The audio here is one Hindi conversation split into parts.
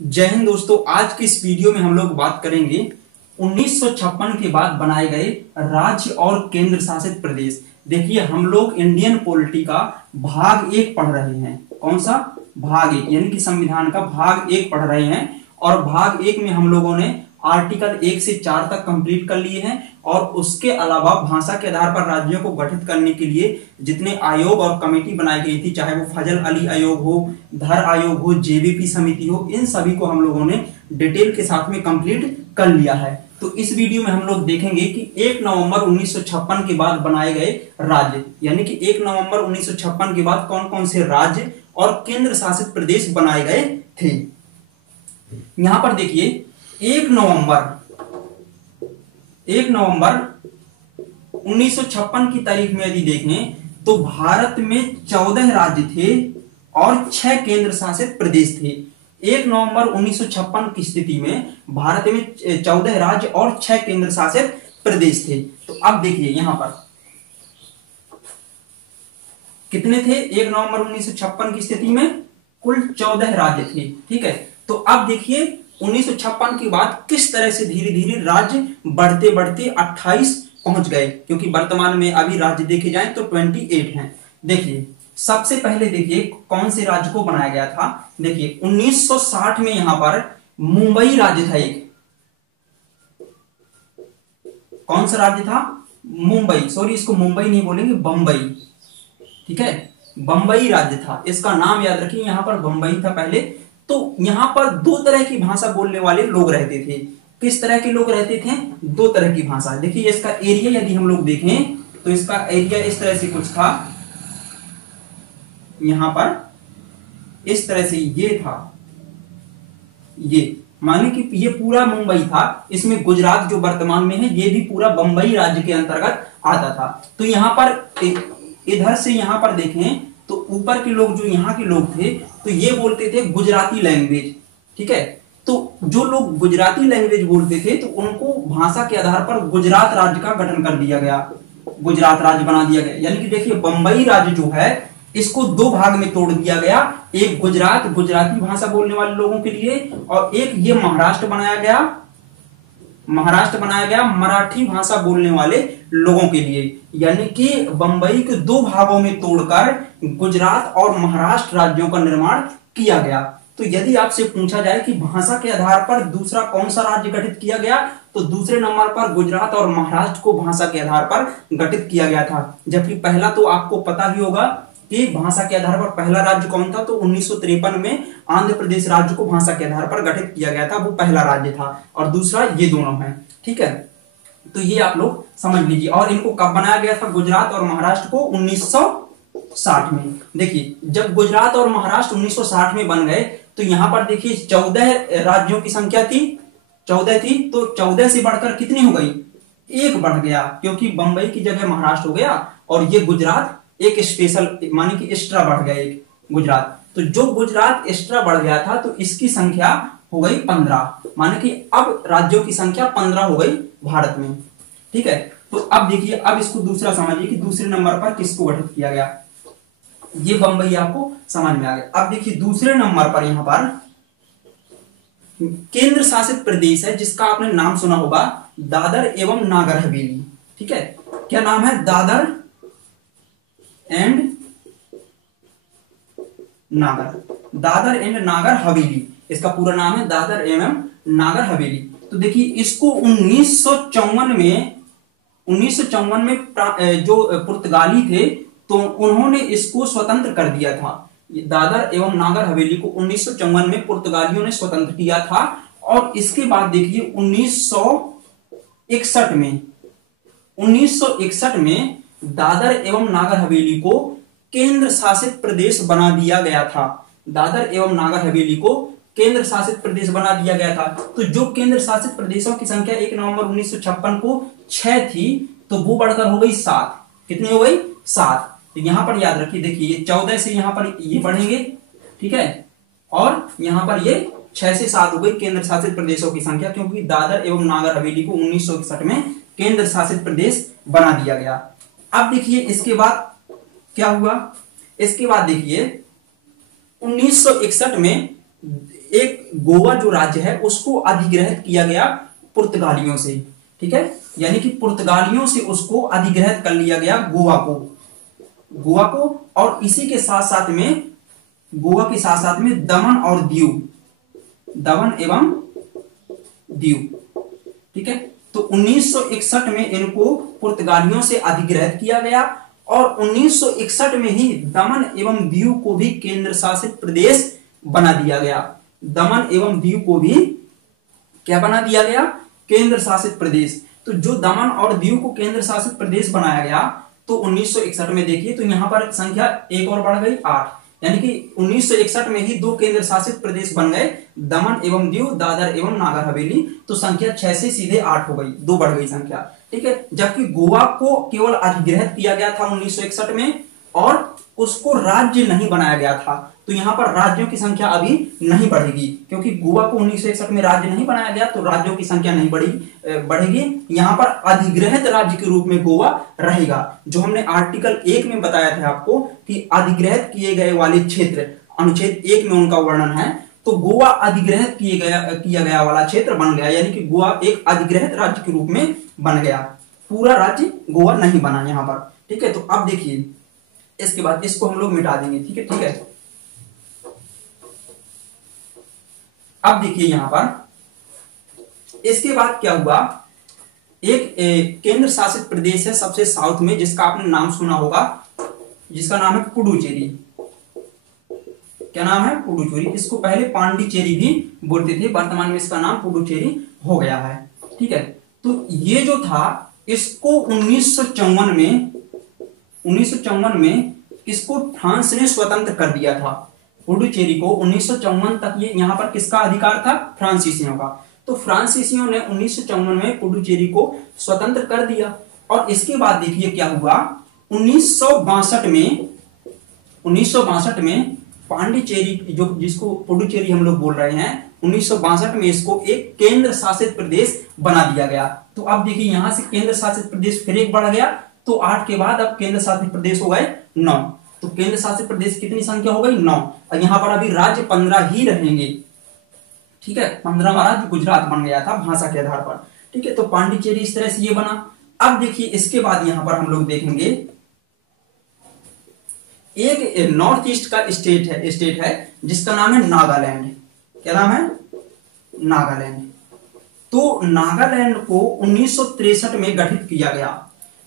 जय हिंद दोस्तों। आज के इस वीडियो में हम लोग बात करेंगे 1956 के बाद बनाए गए राज्य और केंद्र शासित प्रदेश। देखिए, हम लोग इंडियन पॉलिटी का भाग एक पढ़ रहे हैं। कौन सा भाग एक, यानी कि संविधान का भाग एक पढ़ रहे हैं। और भाग एक में हम लोगों ने आर्टिकल 1 से 4 तक कंप्लीट कर लिए हैं। और उसके अलावा भाषा के आधार पर राज्यों को गठित करने के लिए जितने आयोग और कमेटी बनाई गई थी, चाहे वो फजल अली आयोग हो, धर आयोग हो, जेबीपी समिति हो, इन सभी को हम लोगों ने डिटेल के साथ में कंप्लीट कर लिया है। तो इस वीडियो में हम लोग देखेंगे कि 1 नवंबर 1956 के बाद बनाए गए राज्य, यानी कि 1 नवंबर 1956 के बाद कौन कौन से राज्य और केंद्र शासित प्रदेश बनाए गए थे। यहां पर देखिए, 1 नवंबर 1956 की तारीख में यदि देखें तो भारत में 14 राज्य थे और 6 केंद्र शासित प्रदेश थे। 1 नवंबर 1956 की स्थिति में भारत में 14 राज्य और 6 केंद्र शासित प्रदेश थे। तो अब देखिए यहां पर कितने थे। 1 नवंबर 1956 की स्थिति में कुल 14 राज्य थे। ठीक है, तो अब देखिए 1956 के बाद किस तरह से धीरे धीरे राज्य बढ़ते बढ़ते 28 पहुंच गए, क्योंकि वर्तमान में अभी राज्य देखे जाएं तो 28 हैं। देखिए, सबसे पहले देखिए कौन से राज्य को बनाया गया था। देखिए 1960 में यहां पर मुंबई राज्य था। एक कौन सा राज्य था? मुंबई, सॉरी इसको मुंबई नहीं बोलेंगे, बंबई। ठीक है, बंबई राज्य था। इसका नाम याद रखिए, यहां पर बंबई था पहले। तो यहां पर दो तरह की भाषा बोलने वाले लोग रहते थे। किस तरह के लोग रहते थे? दो तरह की भाषा। देखिए इसका एरिया यदि हम लोग देखें तो इसका एरिया इस तरह से कुछ था। यहां पर इस तरह से ये था, ये माने कि ये पूरा मुंबई था। इसमें गुजरात जो वर्तमान में है ये भी पूरा बंबई राज्य के अंतर्गत आता था। तो यहां पर इधर से यहां पर देखें तो ऊपर के लोग, जो यहाँ के लोग थे, तो ये बोलते थे गुजराती लैंग्वेज। ठीक है, तो जो लोग गुजराती लैंग्वेज बोलते थे तो उनको भाषा के आधार पर गुजरात राज्य का गठन कर दिया गया, गुजरात राज्य बना दिया गया। यानी कि देखिए बंबई राज्य जो है इसको दो भाग में तोड़ दिया गया। एक गुजरात, गुजराती भाषा बोलने वाले लोगों के लिए, और एक ये महाराष्ट्र बनाया गया, महाराष्ट्र बनाया गया मराठी भाषा बोलने वाले लोगों के लिए। यानी कि बंबई के दो भागों में तोड़कर गुजरात और महाराष्ट्र राज्यों का निर्माण किया गया। तो यदि आपसे पूछा जाए कि भाषा के आधार पर दूसरा कौन सा राज्य गठित किया गया, तो दूसरे नंबर पर गुजरात और महाराष्ट्र को भाषा के आधार पर गठित किया गया था। जबकि पहला तो आपको पता ही होगा कि भाषा के आधार पर पहला राज्य कौन था। तो 1953 में आंध्र प्रदेश राज्य को भाषा के आधार पर गठित किया गया था, वो पहला राज्य था। और दूसरा ये दोनों है। ठीक है, तो ये आप लोग समझ लीजिए। और इनको कब बनाया गया था, गुजरात और महाराष्ट्र को? 1960 में। देखिए जब गुजरात और महाराष्ट्र 1960 में बन गए तो यहां पर देखिए 14 राज्यों की संख्या थी, 14 थी। तो 14 से बढ़कर कितनी हो गई? एक बढ़ गया, क्योंकि बंबई की जगह महाराष्ट्र हो गया और ये गुजरात एक स्पेशल माने कि एक्स्ट्रा बढ़ गया, एक गुजरात। तो जो गुजरात एक्स्ट्रा बढ़ गया था तो इसकी संख्या हो गई 15, माने कि अब राज्यों की संख्या 15 हो गई भारत में। ठीक है, तो अब देखिए, अब इसको दूसरा समझिए कि दूसरे नंबर पर किसको गठित किया गया। ये बंबई आपको समझ में आ गया। अब देखिए दूसरे नंबर पर यहां पर केंद्र शासित प्रदेश है, जिसका आपने नाम सुना होगा, दादर एवं नागर हवेली। ठीक है, क्या नाम है? दादर एंड नागर, दादर एंड नागर हवेली। इसका पूरा नाम है दादर एवं नागर हवेली। तो देखिए इसको 1954 में जो पुर्तगाली थे तो उन्होंने इसको स्वतंत्र कर दिया था। दादर एवं नागर हवेली को 1954 में पुर्तगालियों ने स्वतंत्र किया था। और इसके बाद देखिए 1961 में दादर एवं नागर हवेली को केंद्र शासित प्रदेश बना दिया गया था। दादर एवं नागर हवेली को केंद्र शासित प्रदेश बना दिया गया था। तो जो केंद्र शासित प्रदेशों की संख्या 1 नवंबर 1956 को 6 थी, तो वो बढ़कर हो गई 7। कितनी हो गई? 7। तो यहां पर याद रखिए, देखिए ये 14 से यहां पर ये बढ़ेंगे। ठीक है, और यहां पर ये 6 से 7 हो गई केंद्र शासित प्रदेशों की संख्या, क्योंकि दादर एवं नागर हवेली को 1961 में केंद्र शासित प्रदेश बना दिया गया। अब देखिए इसके बाद क्या हुआ। इसके बाद देखिए 1961 में एक गोवा जो राज्य है उसको अधिग्रहित किया गया पुर्तगालियों से, ठीक है, यानी कि पुर्तगालियों से उसको अधिग्रहित कर लिया गया गोवा को। और इसी के साथ साथ में गोवा के साथ साथ में दमन एवं दीव, ठीक है। तो 1961 में इनको पुर्तगालियों से अधिग्रहित किया गया और 1961 में ही दमन एवं दीव को भी केंद्र शासित प्रदेश बना दिया गया। दमन एवं दीव को भी क्या बना दिया गया? केंद्र शासित प्रदेश। तो जो दमन और दीव को केंद्र शासित प्रदेश बनाया गया तो 1961 में देखिए तो यहां पर संख्या एक और बढ़ गई 8, यानी कि 1961 में ही 2 केंद्र शासित प्रदेश बन गए, दमन एवं दीव, दादर एवं नागर हवेली। तो संख्या 6 से सीधे 8 हो गई, 2 बढ़ गई संख्या, ठीक है। जबकि गोवा को केवल अधिग्रहित किया गया था 1961 में और उसको राज्य नहीं बनाया गया था। तो यहां पर राज्यों की संख्या अभी नहीं बढ़ेगी, क्योंकि गोवा को 1961 में राज्य नहीं बनाया गया तो राज्यों की संख्या नहीं बढ़ेगी। यहां पर अधिग्रहित राज्य के रूप में गोवा रहेगा। जो हमने आर्टिकल 1 में बताया था आपको कि अधिग्रहित किए गए वाले क्षेत्र, अनुच्छेद 1 में उनका वर्णन है, तो गोवा अधिग्रहित किया गया वाला क्षेत्र बन गया, यानी कि गोवा एक अधिग्रहित राज्य के रूप में बन गया। पूरा राज्य गोवा नहीं बना यहां पर, ठीक है। तो अब देखिए इसके बाद इसको हम लोग मिटा देंगे, ठीक है, ठीक है। अब देखिए यहां पर इसके बाद क्या हुआ, एक केंद्र शासित प्रदेश है सबसे साउथ में जिसका आपने नाम सुना होगा, जिसका नाम है पुडुचेरी। क्या नाम है? पुडुचेरी। इसको पहले पांडिचेरी भी बोलते थे, वर्तमान में इसका नाम पुडुचेरी हो गया है, ठीक है। तो ये जो था इसको 1954 में इसको फ्रांस ने स्वतंत्र कर दिया था। पुडुचेरी को 1954 तक ये यहां पर किसका अधिकार था? फ्रांसीसियों का। तो फ्रांसीसियों ने 1954 में पुडुचेरी को स्वतंत्र कर दिया। और इसके बाद देखिए क्या हुआ, 1962 में पांडिचेरी जो जिसको पुडुचेरी हम लोग बोल रहे हैं, 1962 में इसको एक केंद्र शासित प्रदेश बना दिया गया। तो अब देखिए यहां से केंद्र शासित प्रदेश फिर एक बढ़ गया, तो 8 के बाद अब केंद्र शासित प्रदेश हो गए 9। तो केंद्र शासित प्रदेश कितनी संख्या हो गई? 9। और यहां पर अभी राज्य 15 ही रहेंगे, ठीक है। 15वां राज्य गुजरात बन गया था भाषा के आधार पर, ठीक है। तो पांडिचेरी इस तरह से ये बना। अब देखिए इसके बाद यहां पर हम लोग देखेंगे एक नॉर्थ ईस्ट का स्टेट है जिसका नाम है नागालैंड। क्या नाम है? नागालैंड। तो नागालैंड को 1963 में गठित किया गया।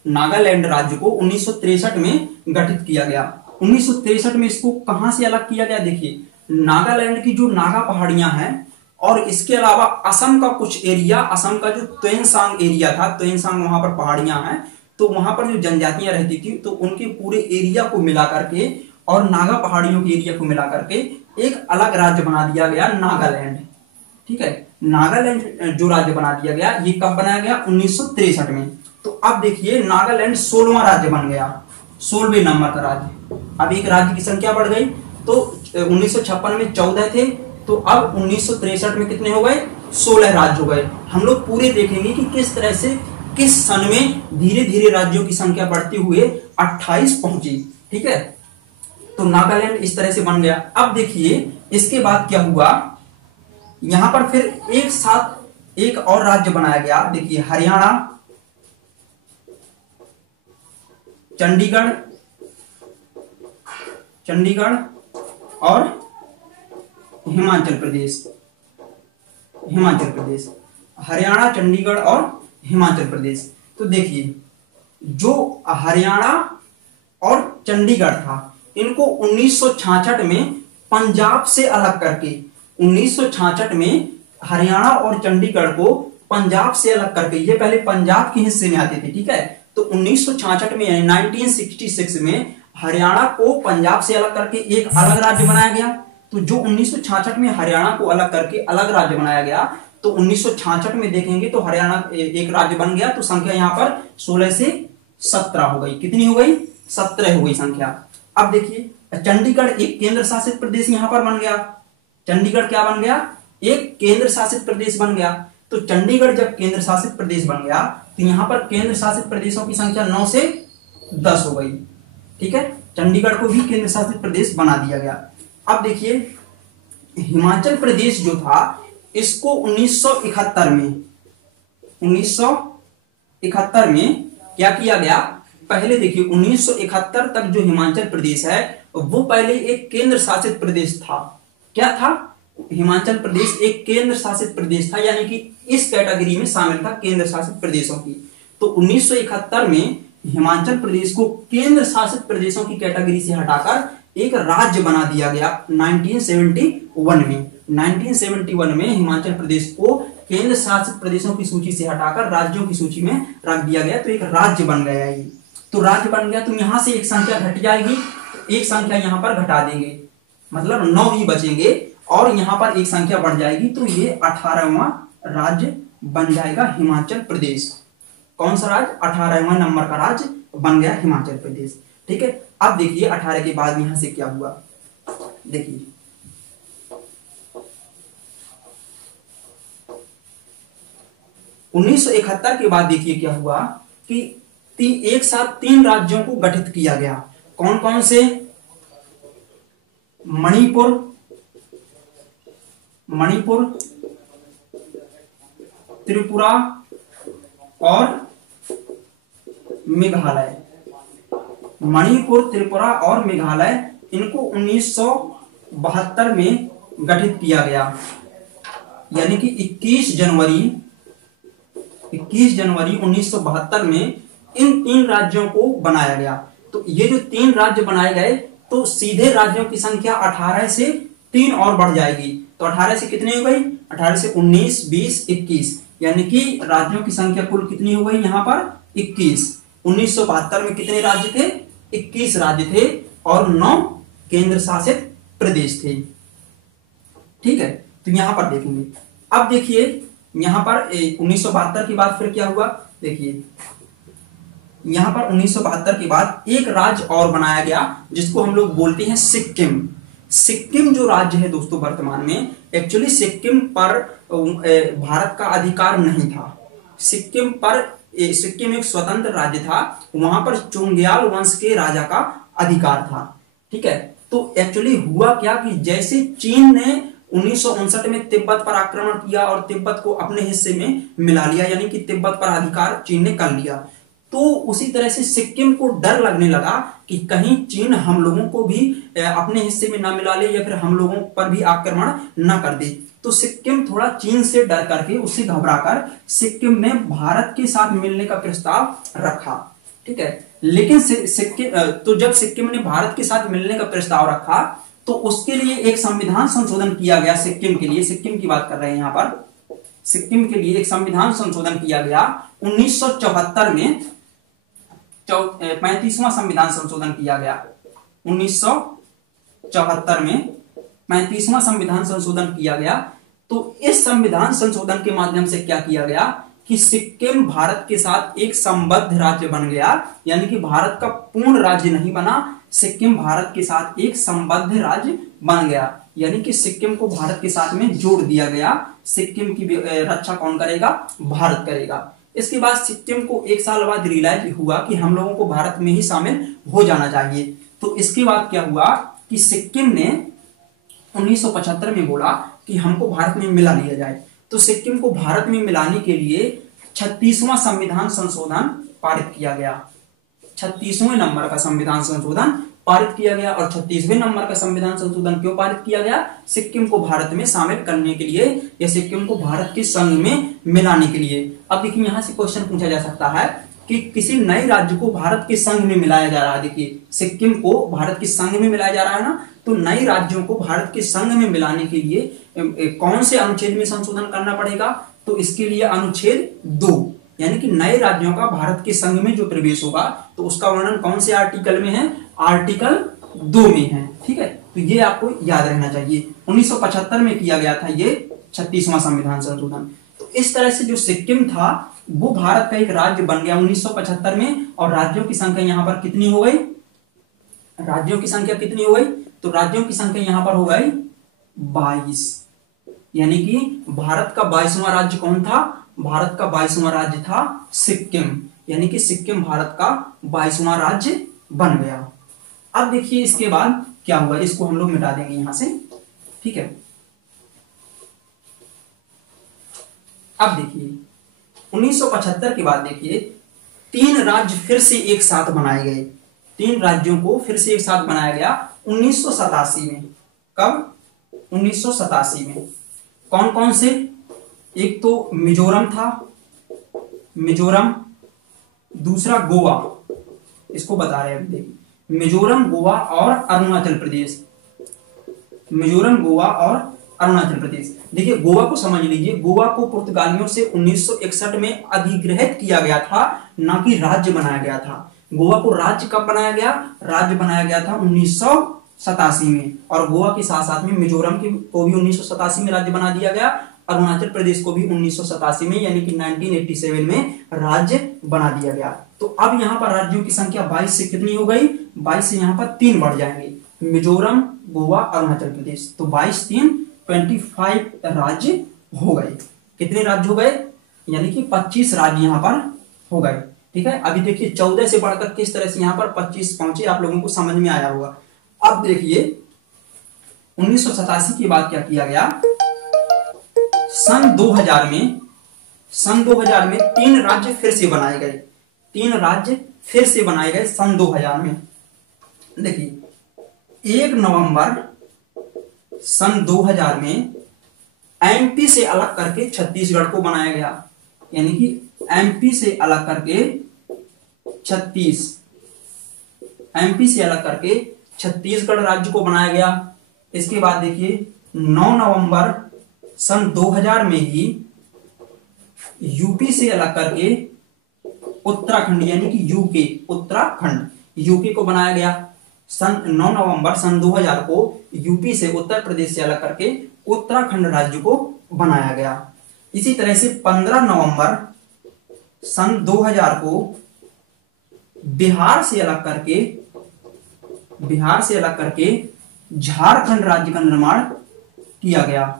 नागालैंड राज्य को 1963 में गठित किया गया। 1963 में इसको कहां से अलग किया गया? देखिए नागालैंड की जो नागा पहाड़ियां हैं और इसके अलावा असम का कुछ एरिया, असम का जो त्वेंसांग एरिया था, त्वेंसांग वहां पर पहाड़ियां हैं, तो वहां पर जो जनजातियां रहती थी तो उनके पूरे एरिया को मिला करके और नागा पहाड़ियों के एरिया को मिला करके एक अलग राज्य बना दिया गया, नागालैंड, ठीक है। नागालैंड जो राज्य बना दिया गया ये कब बनाया गया? 1963 में। तो अब देखिए नागालैंड 16वां राज्य बन गया, 16वें नंबर का राज्य। अब एक राज्य की संख्या बढ़ गई, तो 1956 में 14 थे, तो अब 1963 में कितने हो गए? 16 राज्य हो गए। हम लोग पूरे देखेंगे कि किस तरह से किस सन में धीरे धीरे राज्यों की संख्या बढ़ते हुए 28 पहुंची, ठीक है। तो नागालैंड इस तरह से बन गया। अब देखिए इसके बाद क्या हुआ, यहां पर फिर एक साथ एक और राज्य बनाया गया। देखिए हरियाणा, चंडीगढ़ और हिमाचल प्रदेश। हरियाणा, चंडीगढ़ और हिमाचल प्रदेश। तो देखिए जो हरियाणा और चंडीगढ़ था इनको 1966 में पंजाब से अलग करके, 1966 में हरियाणा और चंडीगढ़ को पंजाब से अलग करके, ये पहले पंजाब के हिस्से में आते थे, ठीक है। तो 1966 में यानी 1966 में हरियाणा को पंजाब से अलग करके एक अलग राज्य बनाया गया। तो जो 1966 में हरियाणा को अलग करके अलग राज्य बनाया गया, तो 1966 में देखेंगे तो हरियाणा एक राज्य बन गया। तो संख्या यहां पर 16 से 17 हो गई। कितनी हो गई? 17 हो गई संख्या। अब देखिए चंडीगढ़ एक केंद्र शासित प्रदेश यहां पर बन गया। चंडीगढ़ क्या बन गया? एक केंद्र शासित प्रदेश बन गया। तो चंडीगढ़ जब केंद्र शासित प्रदेश बन गया तो यहां पर केंद्र शासित प्रदेशों की संख्या 9 से 10 हो गई, ठीक है। चंडीगढ़ को भी केंद्र शासित प्रदेश बना दिया गया। अब देखिए हिमाचल प्रदेश जो था इसको 1971 में 1971 में क्या किया गया, पहले देखिए 1971 तक जो हिमाचल प्रदेश है वो पहले एक केंद्र शासित प्रदेश था। क्या था? हिमाचल प्रदेश एक केंद्र शासित प्रदेश था, यानी कि इस कैटेगरी में शामिल था केंद्र शासित प्रदेशों की। तो 1971 में हिमाचल प्रदेश को केंद्र शासित प्रदेशों की कैटेगरी से हटाकर एक राज्य बना दिया गया 1971 में। 1971 में हिमाचल प्रदेश को केंद्र शासित प्रदेशों की सूची से हटाकर राज्यों की सूची में रख दिया गया, तो एक राज्य बन गया ये। तो राज्य बन गया तो यहां से एक संख्या घट जाएगी, एक संख्या यहां पर घटा देंगे, मतलब 9 ही बचेंगे और यहां पर एक संख्या बढ़ जाएगी, तो ये 18वां राज्य बन जाएगा हिमाचल प्रदेश। कौन सा राज्य? 18वां नंबर का राज्य बन गया हिमाचल प्रदेश। ठीक है, अब देखिए 18 के बाद यहां से क्या हुआ, देखिए 1971 के बाद देखिए क्या हुआ कि एक साथ 3 राज्यों को गठित किया गया। कौन कौन से? मणिपुर, त्रिपुरा और मेघालय। मणिपुर, त्रिपुरा और मेघालय, इनको 1972 में गठित किया गया, यानी कि 21 जनवरी 1972 में इन 3 राज्यों को बनाया गया। तो ये जो 3 राज्य बनाए गए, तो सीधे राज्यों की संख्या 18 से 3 और बढ़ जाएगी। तो 18 से कितनी हो गई? 18 से 19, 20, 21, यानी कि राज्यों की संख्या कुल कितनी हो गई यहां पर? 21। 1972 में कितने राज्य थे? 21 राज्य थे और 9 केंद्र शासित प्रदेश थे। ठीक है, तो यहां पर देखेंगे। अब देखिए यहां पर 1972 के बाद फिर क्या हुआ, देखिए यहां पर 1972 के बाद एक राज्य और बनाया गया जिसको हम लोग बोलते हैं सिक्किम। सिक्किम जो राज्य है दोस्तों वर्तमान में, एक्चुअली सिक्किम पर भारत का अधिकार नहीं था। सिक्किम एक स्वतंत्र राज्य था, वहां पर चोंग्याल वंश के राजा का अधिकार था। ठीक है, तो एक्चुअली हुआ क्या कि जैसे चीन ने 1959 में तिब्बत पर आक्रमण किया और तिब्बत को अपने हिस्से में मिला लिया, यानी कि तिब्बत पर अधिकार चीन ने कर लिया, तो उसी तरह से सिक्किम को डर लगने लगा कि कहीं चीन हम लोगों को भी अपने हिस्से में ना मिला ले या फिर हम लोगों पर भी आक्रमण ना कर दे। तो सिक्किम थोड़ा चीन से डर करके, उससे घबराकर सिक्किम ने भारत के साथ मिलने का प्रस्ताव रखा। ठीक है, लेकिन तो जब सिक्किम ने भारत के साथ मिलने का प्रस्ताव रखा तो उसके लिए एक संविधान संशोधन किया गया सिक्किम के लिए। सिक्किम की बात कर रहे हैं यहां पर। सिक्किम के लिए एक संविधान संशोधन किया गया 1974 में। 35वां संविधान संशोधन किया गया 1974 में। 35वां संविधान संशोधन किया गया। तो इस संविधान संशोधन के माध्यम से क्या किया गया कि सिक्किम भारत के साथ एक संबद्ध राज्य बन गया, यानी कि भारत का पूर्ण राज्य नहीं बना, सिक्किम भारत के साथ एक संबद्ध राज्य बन गया, यानी कि सिक्किम को भारत के साथ में जोड़ दिया गया। सिक्किम की रक्षा कौन करेगा? भारत करेगा। इसके बाद सिक्किम को 1 साल बाद रियलाइज हुआ कि हम लोगों को भारत में ही शामिल हो जाना चाहिए। तो इसके बाद क्या हुआ कि सिक्किम ने 1975 में बोला कि हमको भारत में मिला लिया जाए। तो सिक्किम को भारत में मिलाने के लिए 36वां संविधान संशोधन पारित किया गया। 36वें नंबर का संविधान संशोधन पारित किया गया। और 36वें नंबर का संविधान संशोधन क्यों पारित किया गया? सिक्किम को भारत में शामिल करने के लिए या सिक्किम को भारत के संघ में मिलाने के लिए। अब देखिए यहां से क्वेश्चन पूछा जा सकता है कि किसी नए राज्य को भारत के संघ में मिलाया जा रहा है। देखिए सिक्किम को भारत के संघ में मिलाया जा रहा है ना, तो नए राज्यों को भारत के संघ में मिलाने के लिए कौन से अनुच्छेद में संशोधन करना पड़ेगा? तो इसके लिए अनुच्छेद 2, यानी कि नए राज्यों का भारत के संघ में जो प्रवेश होगा तो उसका वर्णन कौन से आर्टिकल में है? आर्टिकल 2 में है। ठीक है, तो ये आपको याद रहना चाहिए। 1975 में किया गया था ये 36वां संविधान संशोधन। तो इस तरह से जो सिक्किम था वो भारत का एक राज्य बन गया 1975 में। और राज्यों की संख्या यहां पर कितनी हो गई? राज्यों की संख्या कितनी हो गई? तो राज्यों की संख्या यहां पर हो गई 22, यानी कि भारत का 22वां राज्य कौन था? भारत का 22वां राज्य था सिक्किम, यानी कि सिक्किम भारत का 22वां राज्य बन गया। अब देखिए इसके बाद क्या हुआ, इसको हम लोग मिटा देंगे यहां से। ठीक है, अब देखिए 1975 के बाद देखिए 3 राज्य फिर से एक साथ बनाए गए, 3 राज्यों को फिर से एक साथ बनाया गया 1987 में। कब? 1987 में। कौन कौन से? एक तो मिजोरम था, मिजोरम, दूसरा गोवा, इसको बता रहे हैं अभी देखिए, मिजोरम, गोवा और अरुणाचल प्रदेश, मिजोरम, गोवा और अरुणाचल प्रदेश। देखिए गोवा को समझ लीजिए, गोवा को पुर्तगालियों से 1961 में अधिग्रहित किया गया था, ना कि राज्य बनाया गया था। गोवा को राज्य कब बनाया गया? राज्य बनाया गया था 1987 में, और गोवा के साथ साथ में मिजोरम को भी 1987 में राज्य बना दिया गया, अरुणाचल प्रदेश को भी 1987 में यानी कि 1987 में राज्य बना दिया गया। तो अब यहाँ पर राज्यों की संख्या 22 से कितनी हो गई? 22 से यहाँ पर 3 बढ़ जाएंगे, मिजोरम, गोवा, अरुणाचल प्रदेश। तो 22 3 25 राज्य हो गए। कितने राज्य हो गए? यानी कि 25 राज्य यहाँ पर हो गए। ठीक है, अभी देखिए 14 से बढ़कर किस तरह से यहाँ पर 25 पहुंचे, आप लोगों को समझ में आया होगा। अब देखिए 1987 के बाद क्या किया गया? सन 2000 में 3 राज्य फिर से बनाए गए, 3 राज्य फिर से बनाए गए सन 2000 में। देखिए 1 नवंबर सन 2000 में एमपी से अलग करके छत्तीसगढ़ को बनाया गया, यानी कि एमपी से अलग करके एमपी से अलग करके छत्तीसगढ़ राज्य को बनाया गया। इसके बाद देखिए 9 नवंबर सन 2000 में ही यूपी से अलग करके उत्तराखंड यानी कि यूके, उत्तराखंड, यूके को बनाया गया। 9 नवंबर सन 2000 को यूपी से, उत्तर प्रदेश से अलग करके उत्तराखंड राज्य को बनाया गया। इसी तरह से 15 नवंबर सन 2000 को बिहार से अलग करके झारखंड राज्य का निर्माण किया गया,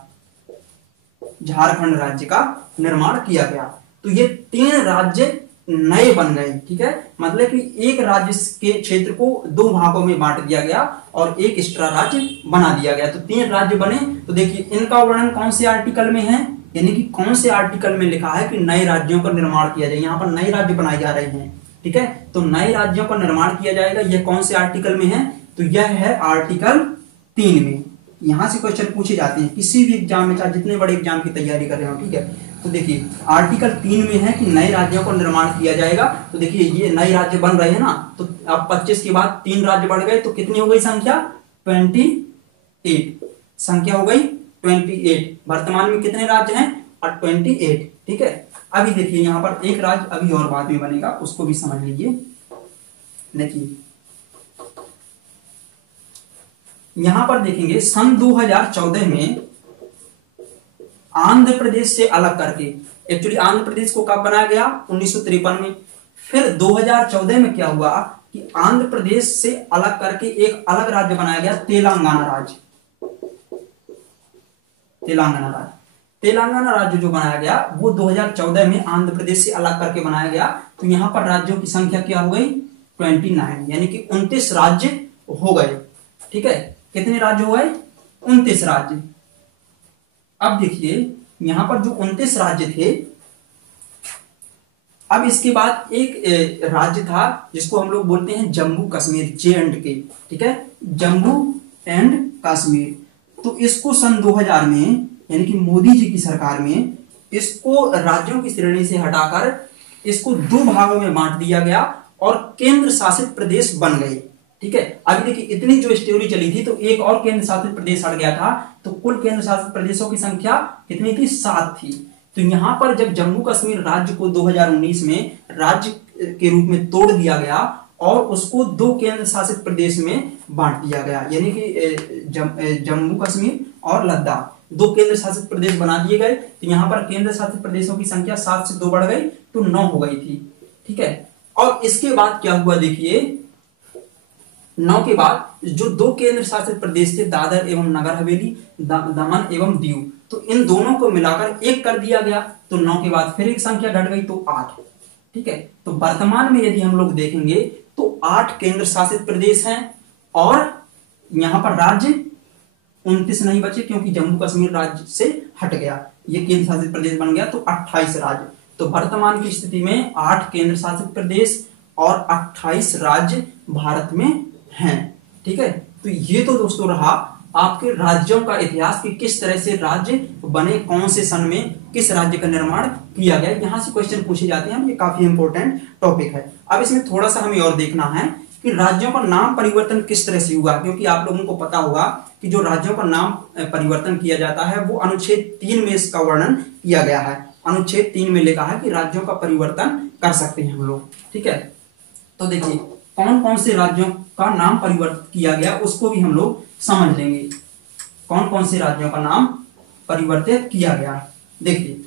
झारखंड राज्य का निर्माण किया गया। तो ये 3 राज्य नए बन गए। ठीक है, मतलब कि एक राज्य के क्षेत्र को 2 भागों में बांट दिया गया और एक एक्स्ट्रा राज्य बना दिया गया। तो 3 राज्य बने। तो देखिए इनका वर्णन कौन से आर्टिकल में है, यानी कि कौन से आर्टिकल में लिखा है कि नए राज्यों का निर्माण किया जाए। यहाँ पर नए राज्य बनाए जा रहे हैं। ठीक है, तो नए राज्यों का निर्माण किया जाएगा, यह कौन से आर्टिकल में है? तो यह है आर्टिकल 3 में। यहां से क्वेश्चन पूछे जाते हैं किसी भी एग्जाम में, चाहे जितने बड़े एग्जाम की तैयारी कर रहे हो। ठीक है, तो देखिए आर्टिकल 3 में है कि नए राज्यों का निर्माण किया जाएगा। तो देखिए ये नए राज्य बन रहे हैं ना, तो अब 25 के बाद 3 राज्य बढ़ गए, तो कितनी हो गई संख्या? 28 संख्या हो गई 28। वर्तमान में कितने राज्य हैं? 28। ठीक है, अभी देखिए यहाँ पर एक राज्य अभी और बाद में बनेगा, उसको भी समझ लीजिए। देखिए यहां पर देखेंगे सन 2014 में आंध्र प्रदेश से अलग करके, एक्चुअली आंध्र प्रदेश को कब बनाया गया? 1953 में। फिर 2014 में क्या हुआ कि आंध्र प्रदेश से अलग करके एक अलग राज्य बनाया गया, तेलंगाना राज्य। तेलंगाना राज्य जो बनाया गया वो 2014 में आंध्र प्रदेश से अलग करके बनाया गया। तो यहां पर राज्यों की संख्या क्या हो गई? 29, यानी कि 29 राज्य हो गए। ठीक है, कितने राज्य हो गए? 29 राज्य। अब देखिए यहां पर जो 29 राज्य थे, अब इसके बाद एक राज्य था जिसको हम लोग बोलते हैं जम्मू कश्मीर, J&K। ठीक है, जम्मू एंड कश्मीर। तो इसको सन 2000 में यानी कि मोदी जी की सरकार में इसको राज्यों की श्रेणी से हटाकर इसको 2 भागों में बांट दिया गया और केंद्र शासित प्रदेश बन गए। ठीक है, अभी देखिए इतनी जो स्टोरी चली थी, तो एक और केंद्र शासित प्रदेश हट गया था, तो कुल केंद्र शासित प्रदेशों की संख्या कितनी थी? 7 थी। तो यहां पर जब जम्मू कश्मीर राज्य को 2019 में राज्य के रूप में तोड़ दिया गया और उसको 2 केंद्र शासित प्रदेश में बांट दिया गया, यानी कि जम्मू कश्मीर और लद्दाख 2 केंद्र शासित प्रदेश बना दिए गए। तो यहाँ पर केंद्र शासित प्रदेशों की संख्या 7 से 2 बढ़ गई, तो 9 हो गई थी। ठीक है, और इसके बाद क्या हुआ? देखिए 9 के बाद जो 2 केंद्र शासित प्रदेश थे, दादर एवं नगर हवेली, दमन एवं दीव, तो इन दोनों को मिलाकर 1 कर दिया गया। तो 9 के बाद फिर एक संख्या घट गई, तो 8। ठीक है, तो वर्तमान में यदि हम लोग देखेंगे तो 8 केंद्र शासित प्रदेश हैं और यहां पर राज्य 29 नहीं बचे, क्योंकि जम्मू कश्मीर राज्य से हट गया, ये केंद्र शासित प्रदेश बन गया। तो 28 राज्य। तो वर्तमान की स्थिति में 8 केंद्र शासित प्रदेश और 28 राज्य भारत में हैं। ठीक है, तो ये तो दोस्तों रहा आपके राज्यों का इतिहास कि किस तरह से राज्य बने, कौन से सन में किस राज्य का निर्माण किया गया। यहां से क्वेश्चन पूछे जाते हैं, ये काफी इंपॉर्टेंट टॉपिक है। अब इसमें थोड़ा सा हमें और देखना है कि राज्यों का नाम परिवर्तन किस तरह से हुआ, क्योंकि आप लोगों को पता होगा कि जो राज्यों का नाम परिवर्तन किया जाता है वो अनुच्छेद 3 में इसका वर्णन किया गया है। अनुच्छेद 3 में लिखा है कि राज्यों का परिवर्तन कर सकते हैं हम लोग। ठीक है, तो देखिए कौन कौन से राज्यों का नाम परिवर्तित किया गया उसको भी हम लोग समझ लेंगे। कौन कौन से राज्यों का नाम परिवर्तित किया गया, देखिए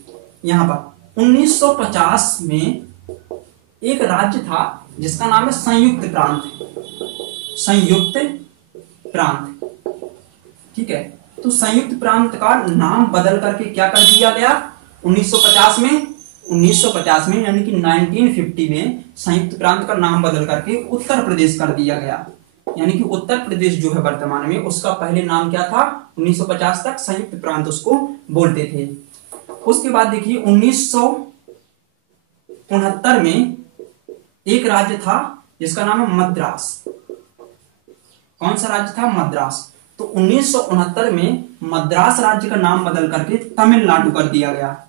यहां पर 1950 में एक राज्य था जिसका नाम है संयुक्त प्रांत। संयुक्त प्रांत, ठीक है, तो संयुक्त प्रांत का नाम बदल करके क्या कर दिया गया 1950 में। 1950 में यानी कि 1950 में संयुक्त प्रांत का नाम बदल करके उत्तर प्रदेश कर दिया गया। यानी कि उत्तर प्रदेश जो है वर्तमान में, उसका पहले नाम क्या था 1950 तक संयुक्त प्रांत उसको बोलते थे। उसके बाद देखिए 1969 में एक राज्य था जिसका नाम है मद्रास। कौन सा राज्य था, मद्रास। तो 1969 में मद्रास राज्य का नाम बदल करके तमिलनाडु कर दिया गया।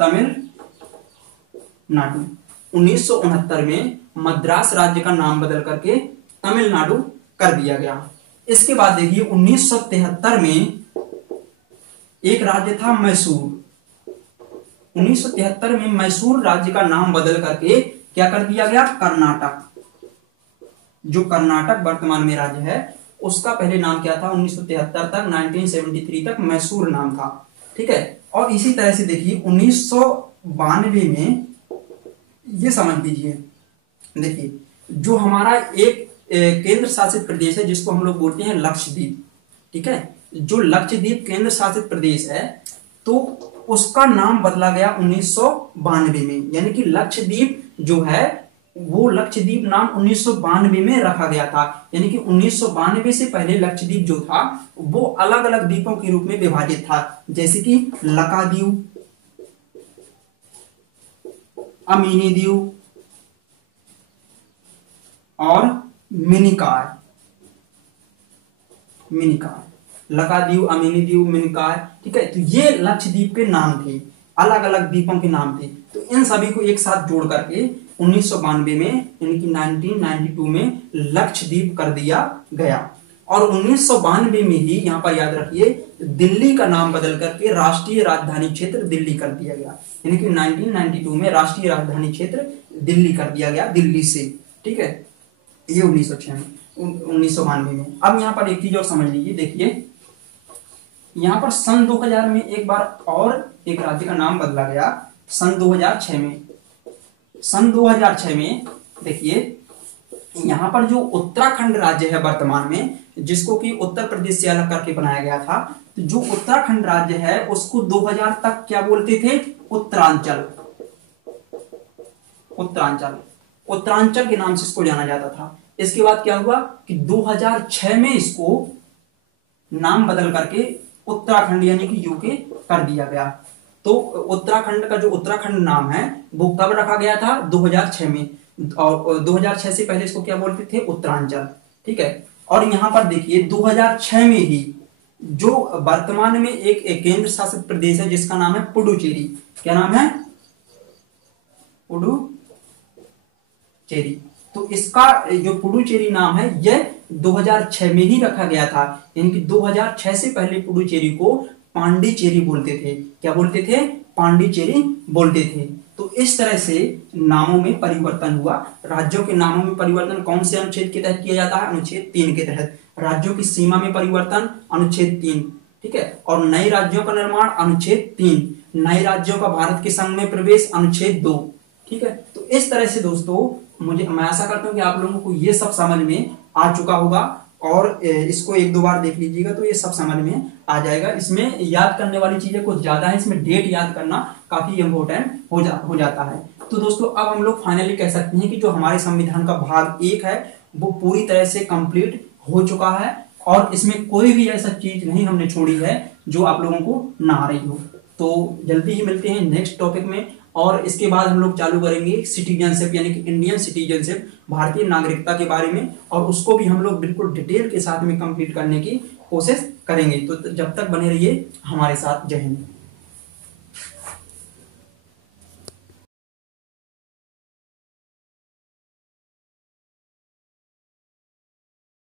तमिलनाडु 1969 में मद्रास राज्य का नाम बदल करके तमिलनाडु कर दिया गया। इसके बाद देखिए 1973 में एक राज्य था मैसूर। 1973 में मैसूर राज्य का नाम बदल करके क्या कर दिया गया, कर्नाटक। जो कर्नाटक वर्तमान में राज्य है उसका पहले नाम क्या था 1973 तक 1973 तक मैसूर नाम था। ठीक है, और इसी तरह से देखिए 1992 में ये समझ लीजिए, देखिए जो हमारा एक केंद्र शासित प्रदेश है जिसको हम लोग बोलते हैं लक्षद्वीप। ठीक है, जो लक्षद्वीप केंद्र शासित प्रदेश है तो उसका नाम बदला गया 1992 में। यानी कि लक्षद्वीप जो है वो लक्षद्वीप नाम 1992 में रखा गया था। यानी कि 1992 से पहले लक्षद्वीप जो था वो अलग अलग द्वीपों के रूप में विभाजित था, जैसे कि लकाद्वीप, अमीनी द्वीप और मिनिकॉय। लकाद्वीप, अमीनी द्वीप, मिनिकॉय। ठीक है, तो ये लक्षद्वीप के नाम थे, अलग अलग द्वीपों के नाम थे। तो इन सभी को एक साथ जोड़ करके 1992 में यानी कि 1992 में लक्षद्वीप कर दिया गया। और 1992 में ही यहां पर याद रखिए दिल्ली का नाम बदल करके राष्ट्रीय राजधानी क्षेत्र दिल्ली कर दिया गया। यानी कि 1992 में राष्ट्रीय राजधानी क्षेत्र दिल्ली कर दिया गया, दिल्ली से। ठीक है, ये 1992 में। अब यहां पर एक चीज और समझ लीजिए, देखिए यहां पर सन 2000 में एक बार और एक राज्य का नाम बदला गया, सन 2006 में। सन 2006 में देखिए यहां पर जो उत्तराखंड राज्य है वर्तमान में, जिसको कि उत्तर प्रदेश से अलग करके बनाया गया था, तो जो उत्तराखंड राज्य है उसको 2000 तक क्या बोलते थे, उत्तरांचल। उत्तरांचल, उत्तरांचल के नाम से इसको जाना जाता था। इसके बाद क्या हुआ कि 2006 में इसको नाम बदल करके उत्तराखंड यानी कि यूके कर दिया गया। तो उत्तराखंड का जो उत्तराखंड नाम है वो कब रखा गया था, 2006 में। और 2006 से पहले इसको क्या बोलते थे, उत्तरांचल। ठीक है, और यहां पर देखिए 2006 में ही जो वर्तमान में एक केंद्र शासित प्रदेश है जिसका नाम है पुडुचेरी। क्या नाम है, पुडुचेरी। तो इसका जो पुडुचेरी नाम है यह 2006 में ही रखा गया था। यानी कि 2006 से पहले पुडुचेरी को पांडिचेरी बोलते थे। क्या बोलते थे, पांडिचेरी बोलते थे। तो इस तरह से नामों में परिवर्तन हुआ। राज्यों के नामों में परिवर्तन कौन से अनुच्छेद के तहत किया जाता है, अनुच्छेद 3 के तहत। राज्यों की सीमा में परिवर्तन अनुच्छेद 3। ठीक है, और नए राज्यों का निर्माण अनुच्छेद 3। नए राज्यों का भारत के संघ में प्रवेश अनुच्छेद 2। ठीक है, तो इस तरह से दोस्तों मैं आशा करता हूं कि आप लोगों को ये सब समझ में आ चुका होगा, और इसको एक दो बार देख लीजिएगा तो ये सब समझ में आ जाएगा। इसमें याद करने वाली चीजें कुछ ज्यादा है, इसमें डेट याद करना काफी इंपॉर्टेंट हो जाता है। तो दोस्तों अब हम लोग फाइनली कह सकते हैं कि जो हमारे संविधान का भाग 1 है वो पूरी तरह से कंप्लीट हो चुका है, और इसमें कोई भी ऐसा चीज नहीं हमने छोड़ी है जो आप लोगों को ना आ रही हो। तो जल्दी ही मिलते हैं नेक्स्ट टॉपिक में, और इसके बाद हम लोग चालू करेंगे सिटीजनशिप यानी कि इंडियन सिटीजनशिप, भारतीय नागरिकता के बारे में, और उसको भी हम लोग बिल्कुल डिटेल के साथ में कंप्लीट करने की कोशिश करेंगे। तो जब तक बने रहिए हमारे साथ। जय हिंद।